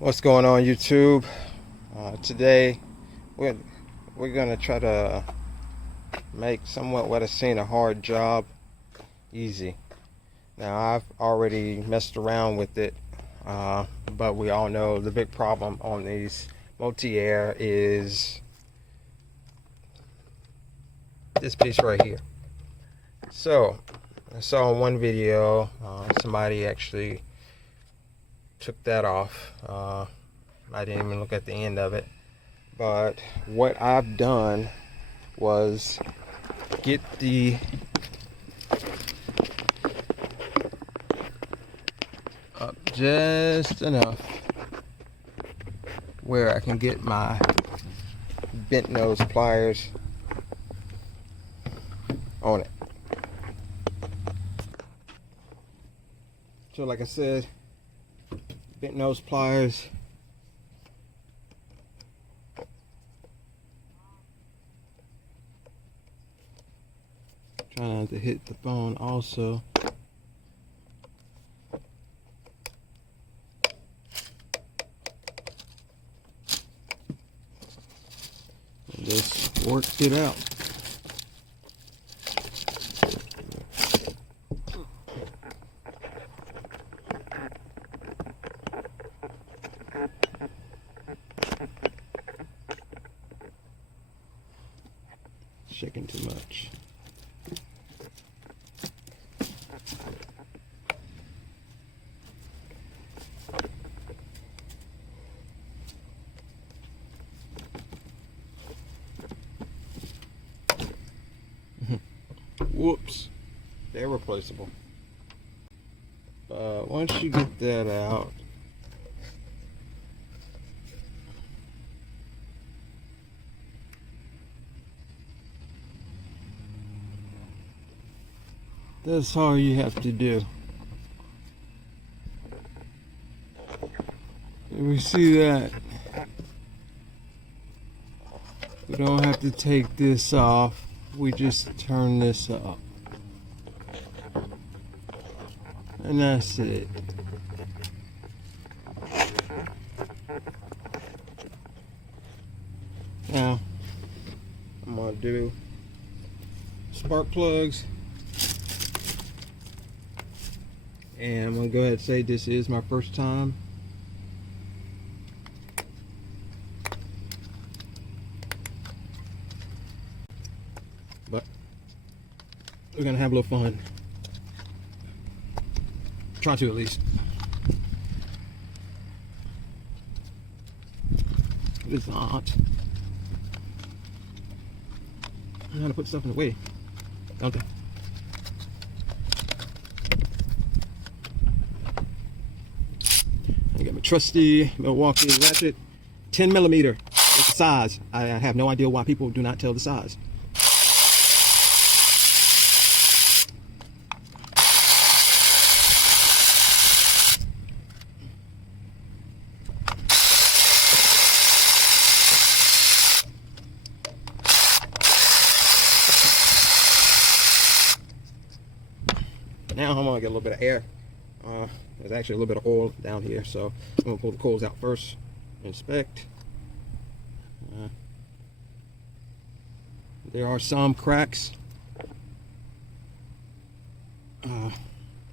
What's going on, YouTube? Today we're gonna try to make somewhat what has seemed a hard job easy. Now, I've already messed around with it, but we all know the big problem on these multi-air is this piece right here. So I saw in one video somebody actually took that off. I didn't even look at the end of it, but what I've done was get the up just enough where I can get my bent nose pliers on it. So like I said, bent nose pliers. Trying not to hit the phone also. And just worked it out. Shaking too much. Whoops, they're replaceable. Once you get that out, that's all you have to do. And we see that we don't have to take this off. We just turn this up. And that's it. Now, I'm gonna do spark plugs. And I'm gonna go ahead and say this is my first time. But we're gonna have a little fun. Try to, at least. It's not. I know how to put stuff in the way, don't they? I got my trusty Milwaukee ratchet, 10 millimeter. It's the size. I have no idea why people do not tell the size. Now I'm gonna get a little bit of air. There's actually a little bit of oil down here, so I'm gonna pull the coils out first. Inspect. There are some cracks. For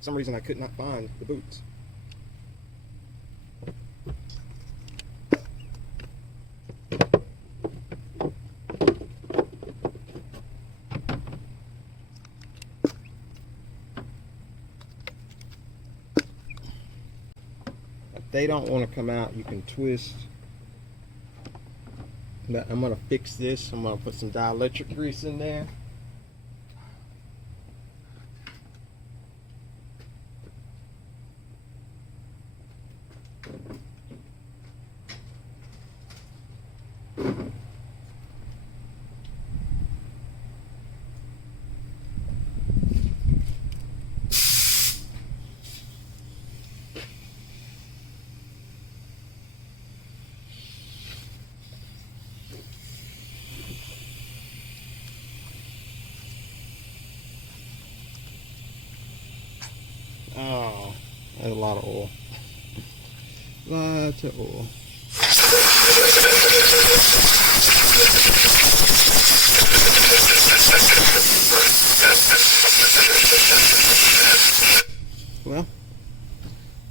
some reason I could not find the boots. They don't want to come out. You can twist. But I'm going to fix this. I'm going to put some dielectric grease in there. Oh, that's a lot of oil. Apply to oil. Well,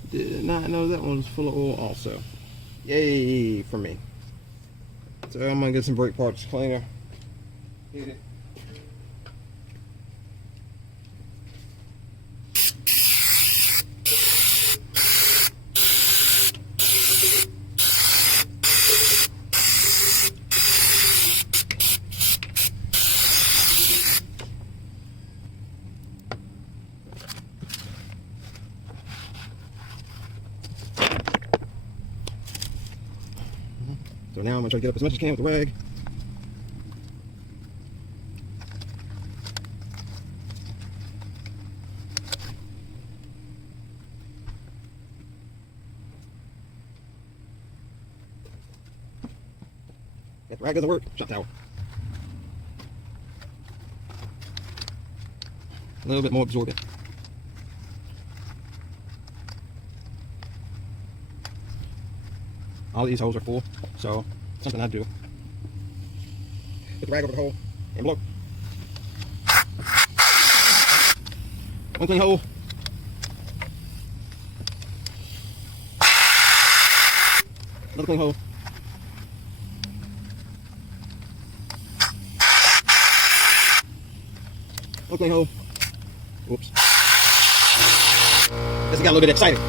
did not know that one was full of oil also. Yay for me. So I'm gonna get some brake parts cleaner. Hit it. So now I'm gonna try to get up as much as I can with the rag. If the rag doesn't work, shop towel. A little bit more absorbent. All these holes are full, so something I do. Put the rag over the hole and blow. One clean hole. Another clean hole. Another clean hole. Oops. This got a little bit excited.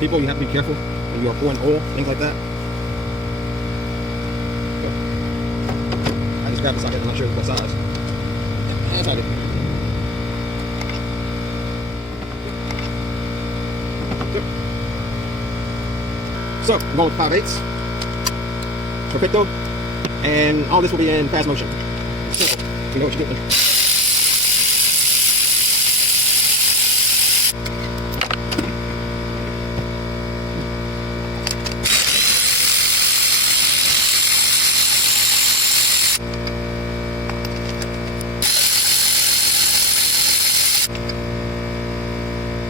People, you have to be careful when you are pouring oil, things like that. I just grabbed the socket, I'm not sure what size. Yeah, that's how it is. So, I'm going with 5/8. Perfecto. And all this will be in fast motion. Simple. You know what you're getting.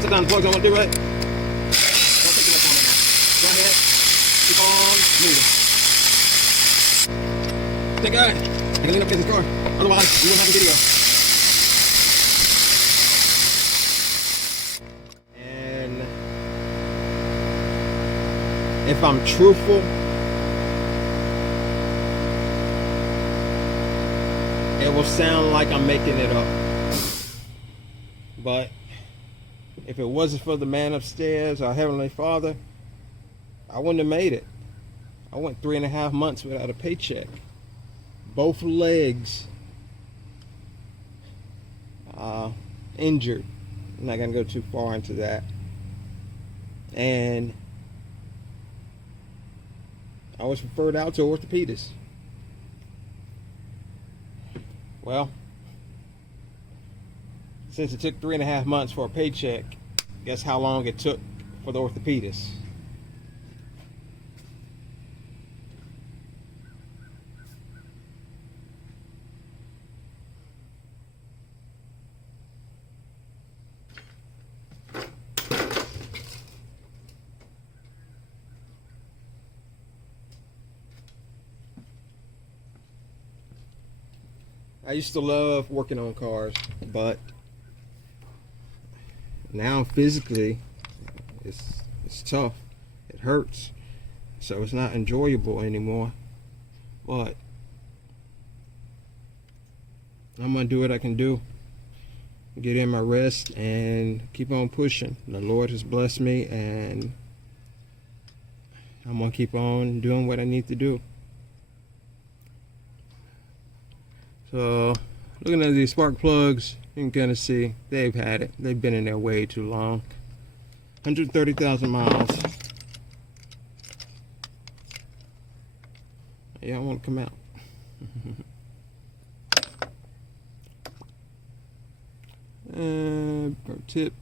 Sometimes the plugs don't want to do right. Don't take too much on it now. Go ahead. Keep on moving. Thank God. I can lean up against this car. Otherwise, we won't have a video. And if I'm truthful, it will sound like I'm making it up. But if it wasn't for the man upstairs, our Heavenly Father, I wouldn't have made it. I went 3.5 months without a paycheck. Both legs injured. I'm not going to go too far into that. And I was referred out to orthopedist. Well, since it took 3.5 months for a paycheck, guess how long it took for the orthopedist? I used to love working on cars, but now physically it's tough. It hurts. So it's not enjoyable anymore. But I'm gonna do what I can do. Get in my rest and keep on pushing. The Lord has blessed me, and I'm gonna keep on doing what I need to do. So looking at these spark plugs, you can kind of see they've had it. They've been in there way too long. 130,000 miles. Yeah, I want to come out. Pro tip.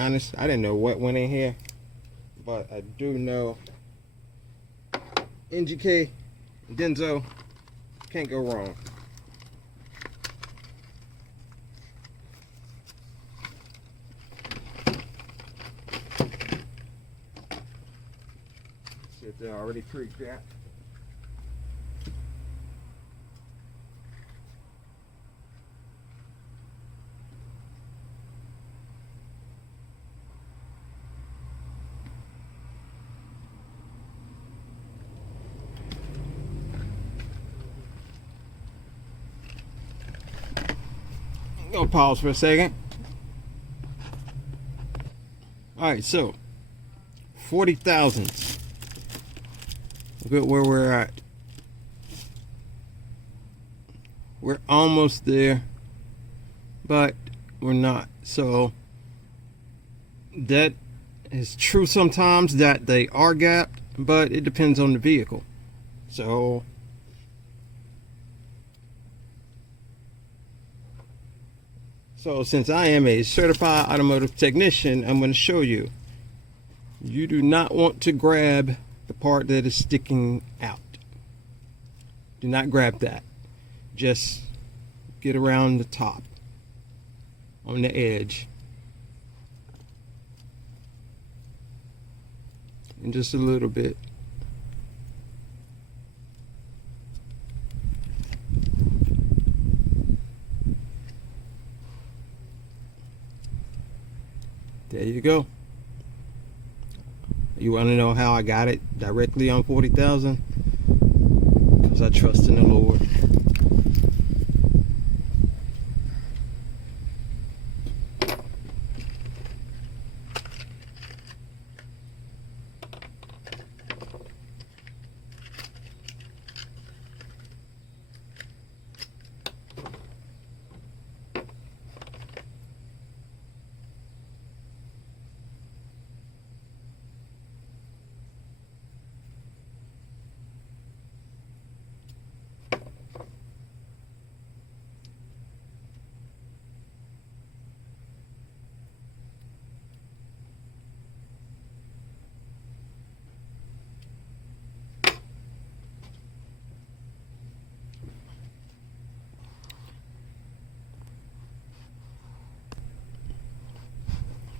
honest. I didn't know what went in here, but I do know NGK, Denso, can't go wrong. See if they're already pre-capped. Gonna pause for a second. Alright, so 40 thousandths. Look at where we're at. We're almost there, but we're not. So that is true sometimes that they are gapped, but it depends on the vehicle. So since I am a certified automotive technician, I'm going to show you. You do not want to grab the part that is sticking out. Do not grab that. Just get around the top, on the edge. And just a little bit. There you go. You want to know how I got it directly on 40,000? Because I trust in the Lord.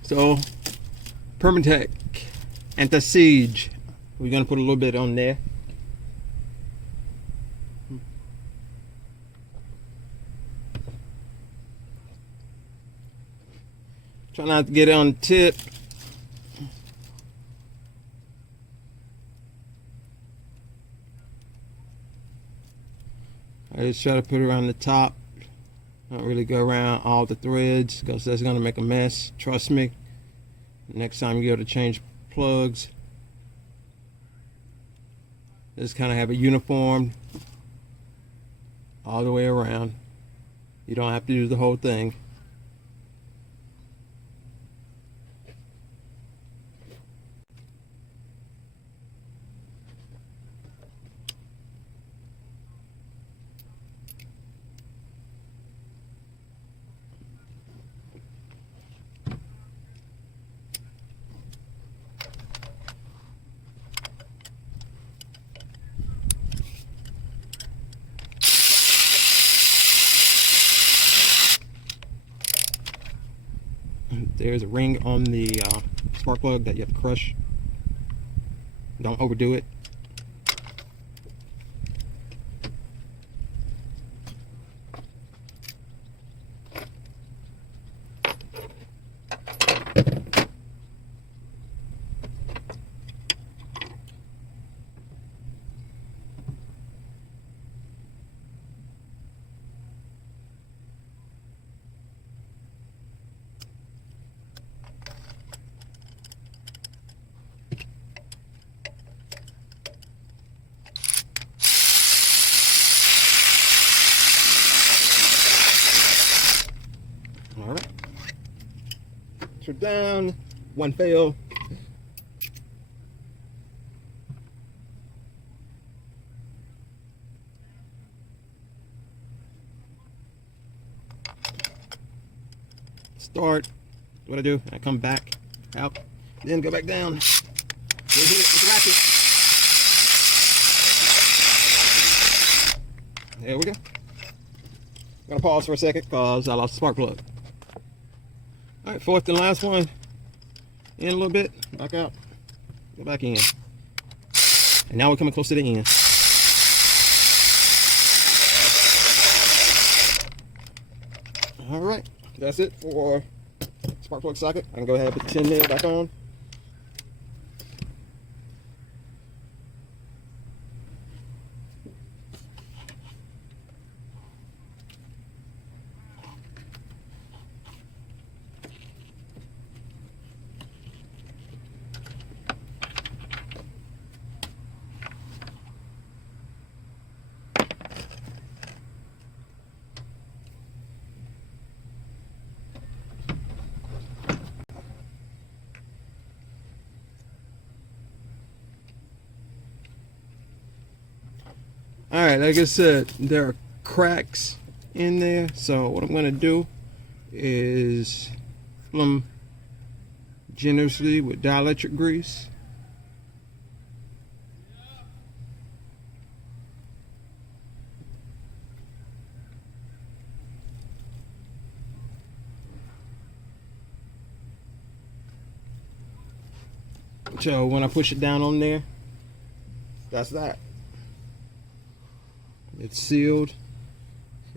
So, Permatech Anti-Siege. We're going to put a little bit on there. Try not to get it on the tip. I just try to put it around the top. Don't really go around all the threads because that's going to make a mess. Trust me. Next time you go to change plugs, just kind of have it uniform all the way around. You don't have to do the whole thing. There's a ring on the spark plug that you have to crush. Don't overdo it. Alright. So down, one fail. Start, What I do, I come back out, then go back down. Go hit it with the ratchet. There we go. I'm gonna pause for a second because I lost the spark plug. All right, fourth and last one. In a little bit, back out, go back in. And now we're coming close to the end. All right, that's it for spark plug socket. I can go ahead and put the 10 mil back on. All right, like I said, there are cracks in there, so what I'm going to do is fill them generously with dielectric grease. So when I push it down on there, that's that. It's sealed,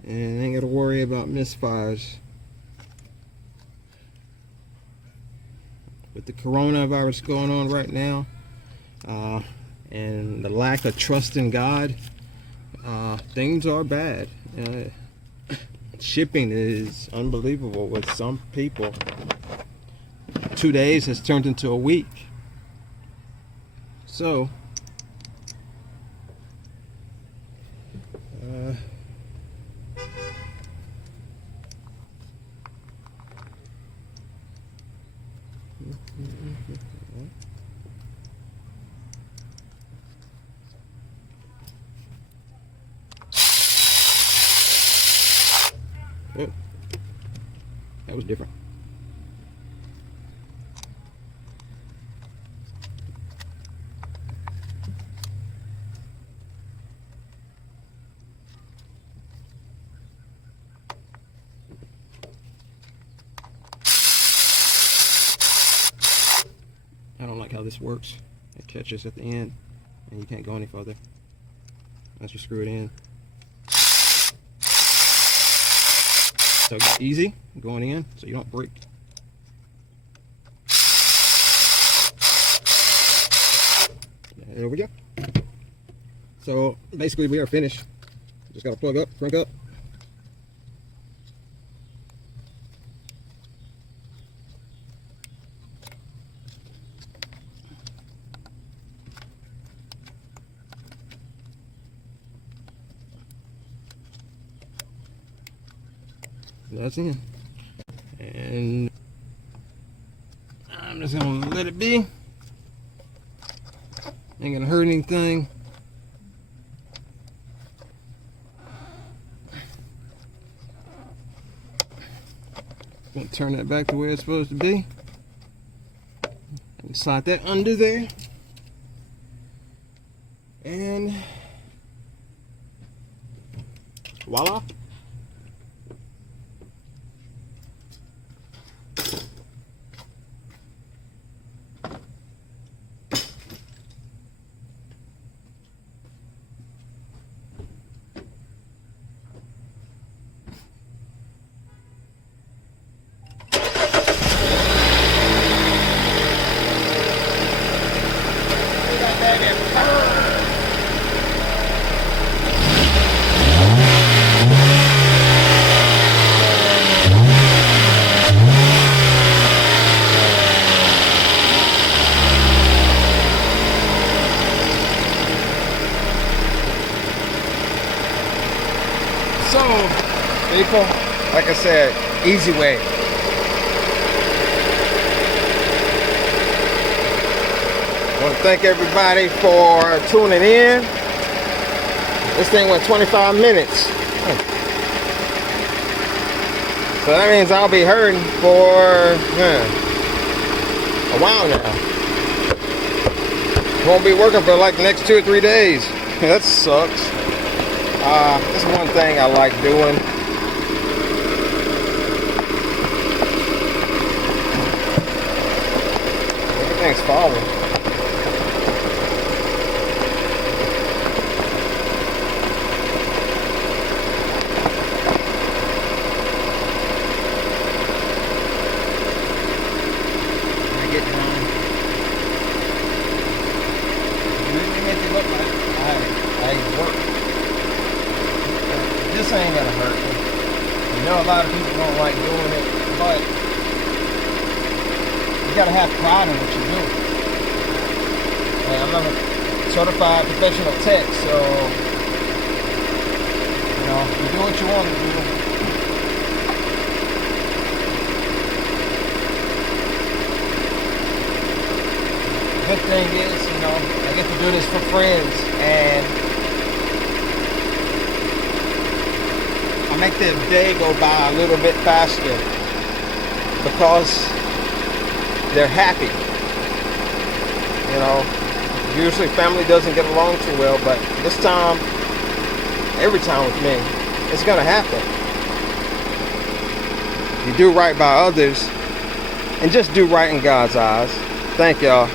and I ain't got to worry about misfires. With the coronavirus going on right now, and the lack of trust in God, things are bad. Shipping is unbelievable with some people. 2 days has turned into a week. So, oh, that was different. I don't like how this works. It catches at the end and you can't go any further once you screw it in. So it's easy going in so you don't break. There we go. So basically we are finished. Just gotta plug up, crank up. That's in, and I'm just gonna let it be. Ain't gonna hurt anything. Gonna turn that back to where it's supposed to be and slide that under there, and voila. So, people, like I said, easy way. I want to thank everybody for tuning in. This thing went 25 minutes. So that means I'll be hurting for a while now. Won't be working for like the next 2 or 3 days. That sucks. That's one thing I like doing. Everything's falling. This ain't gonna hurt me. I know a lot of people don't like doing it, but you gotta have pride in what you do. And I'm not a certified professional tech, so you know, you do what you want to do. Good thing is, you know, I get to do this for friends, and I make the day go by a little bit faster because they're happy. You know, usually family doesn't get along too well, but this time, every time with me, it's gonna happen. You do right by others and just do right in God's eyes. Thank y'all.